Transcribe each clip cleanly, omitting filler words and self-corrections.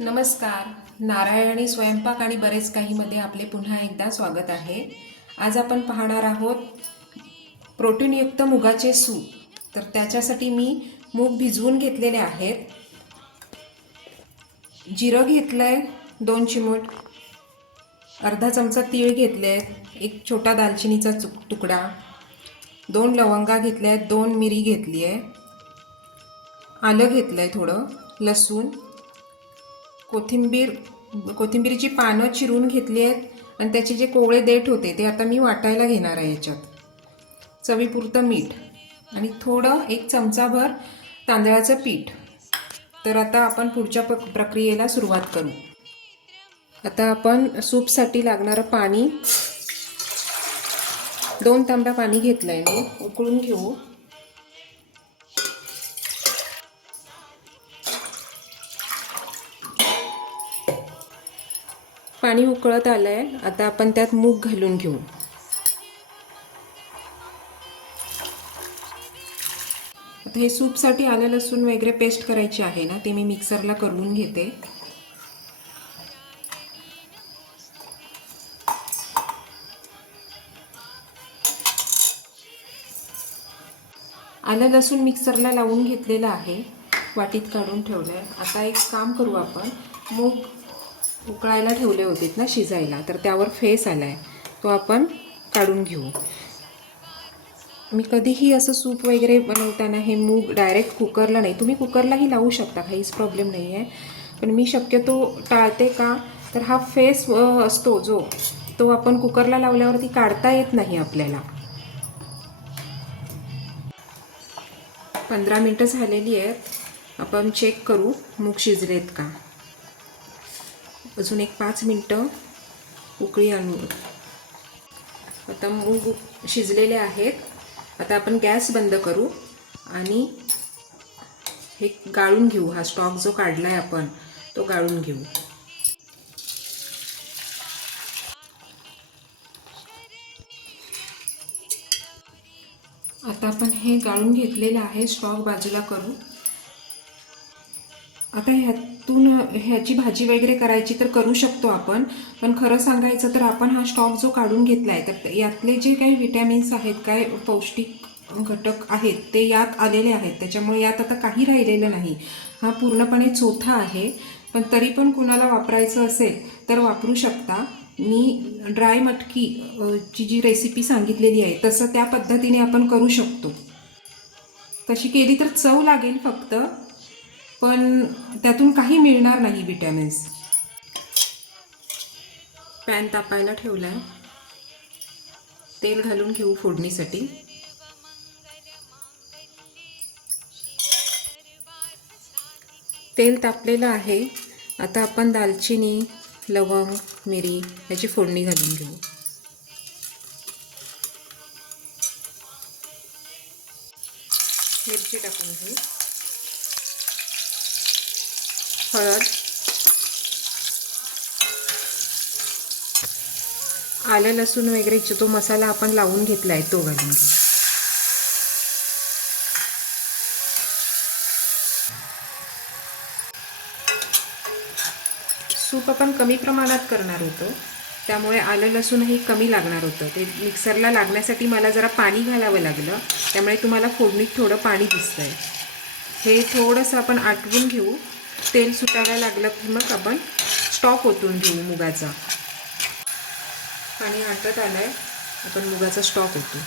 नमस्कार. नारायणी स्वयंपाक आणि बरेच काहीमध्ये आपले पुन्हा एकदा स्वागत आहे. आज आपण पाहणार आहोत प्रोटीनयुक्त मुगाचे सूप. तर त्याच्यासाठी मी मूग भिजवून घेतलेले आहेत. जिरं घेतलं आहे 2 चिमूट, अर्धा चमचा तीळ घेतले आहेत, एक छोटा दालचिनीचा तुकडा, 2 लवंगा घेतल्या आहेत, 2 मिरी घेतली आहे, आलं घेतलं आहे थोडं, लसूण, कोथिंबीरची पानं चिरून घेतली आहेत आणि त्याचे जे कोवळे देठ होते ते आता मी वाटायला घेणार आहे याच्यात. चवीपुरतं मीठ आणि थोडं 1 चमचाभर तांदळाचं पीठ. तर आता आपण पुढच्या प्रक्रियेला सुरुवात करू. आता आपण सूपसाठी लागणारं पाणी 2 तांब्या पाणी घेतलं आहे मी, उकळून घेऊ. पाणी उकळत आलंय. आता आपण त्यात मूग घालून घेऊ. आता हे सूपसाठी आलं लसूण वगैरे पेस्ट करायची आहे ना, ते मी मिक्सरला करून घेते. आलं लसूण मिक्सरला लावून घेतलेलं आहे, वाटीत काढून ठेवलं आहे. आता एक काम करू आपण, मूग उकळायला ठेवले होते ना शिजायला, तर त्यावर फेस आला आहे, तो आपण काढून घेऊ. मी कधीही असं सूप वगैरे बनवताना हे मूग डायरेक्ट कुकरला नाही, तुम्ही कुकरलाही लावू शकता, काहीच प्रॉब्लेम नाही आहे, पण मी शक्यतो टाळते. का तर हा फेस असतो जो, तो आपण कुकरला लावल्यावरती काढता येत नाही आपल्याला. 15 मिनटं झालेली आहेत. आपण चेक करू मूग शिजलेत का. अजून एक 5 मिनटं उकळी आणू. आता मूग शिजलेले आहेत. आता आपण गॅस बंद करू आणि हे गाळून घेऊ. हा स्टॉक जो काढलाय आपण तो गाळून घेऊ. आता आपण हे गाळून घेतलेलं आहे, स्टॉक बाजूला करू. आता ह्याची भाजी वगैरे करायची तर करू शकतो आपण, पण खरं सांगायचं तर आपण हा स्टॉक जो काढून घेतला आहे तर यातले जे काही विटॅमिन्स आहेत, काय पौष्टिक घटक आहेत ते यात आलेले आहेत. त्याच्यामुळे यात आता काही राहिलेलं नाही. हा पूर्णपणे चोथा आहे, पण तरी पण कुणाला वापरायचं असेल तर वापरू शकता. मी ड्राय मटकी ची जी रेसिपी सांगितलेली आहे तसं त्या पद्धतीने आपण करू शकतो. तशी केली तर चव लागेल फक्त, पण त्यातून काही मिळणार नाही विटॅमिन्स. पॅन तापायला ठेवला आहे, तेल घालून घेऊ फोडणीसाठी. तेल तापलेलं आहे. आता आपण दालचिनी, लवंग, मिरी याची फोडणी घालून घेऊ. मिरची टाकून घेऊ. हळद, आलं लसूण वगैरे जो मसाला आपण लावून घेतला आहे तो घालून घेऊ. सूप आपण कमी प्रमाणात करणार होतो, त्यामुळे आलं लसूणही कमी लागणार होतं. ते मिक्सरला लागण्यासाठी मला जरा पाणी घालावं लागलं, त्यामुळे तुम्हाला फोडणीत थोडं पाणी दिसतंय. हे थोडंसं आपण आटवून घेऊ. तेल सुटायला लागलं की मग आपण स्टॉक ओतून घेऊ मुगाचा. पाणी आटत आलंय, आपण मुगाचा स्टॉक ओतू.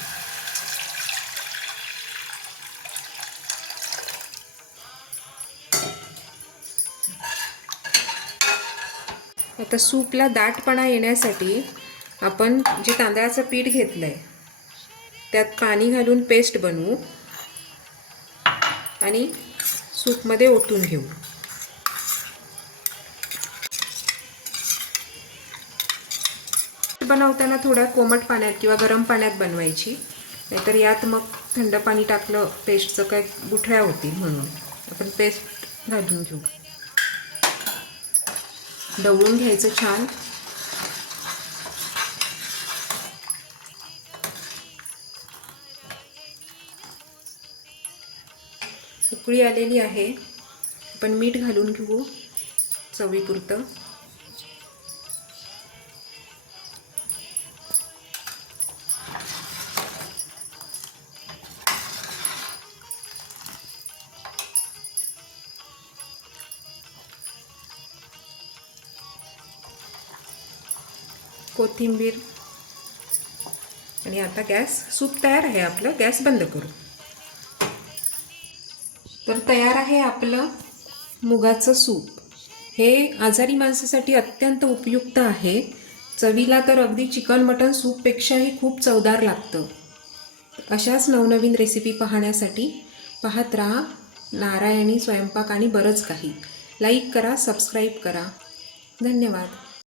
आता सूपला दाटपणा येण्यासाठी आपण जे तांदळाचं पीठ घेतलंय त्यात पाणी घालून पेस्ट बनवू आणि सूपमध्ये ओतून घेऊ. बनवताना थोड्या कोमट पाण्यात किंवा गरम पाण्यात बनवायची, नाहीतर यात मग थंड पाणी टाकलं पेस्टचं काय गुठळ्या होतील, म्हणून आपण पेस्ट घालून घेऊ. ढवळून घ्यायचं छान. उकळी आलेली आहे, आपण मीठ घालून घेऊ. चवीपुरतं. कोथिंबीर. आणि आता सूप तयार आहे आपलं. गॅस बंद करू. तर तयार आहे आपलं मुगाचं सूप. हे आजारी माणसासाठी अत्यंत उपयुक्त आहे. चवीला तर अगदी चिकन मटन सूपपेक्षाही खूप चवदार लागतं. अशाच नवनवीन रेसिपी पाहण्यासाठी पाहत राहा नारायणी स्वयंपाक आणि बरंच काही. लाईक करा, सबस्क्राईब करा. धन्यवाद.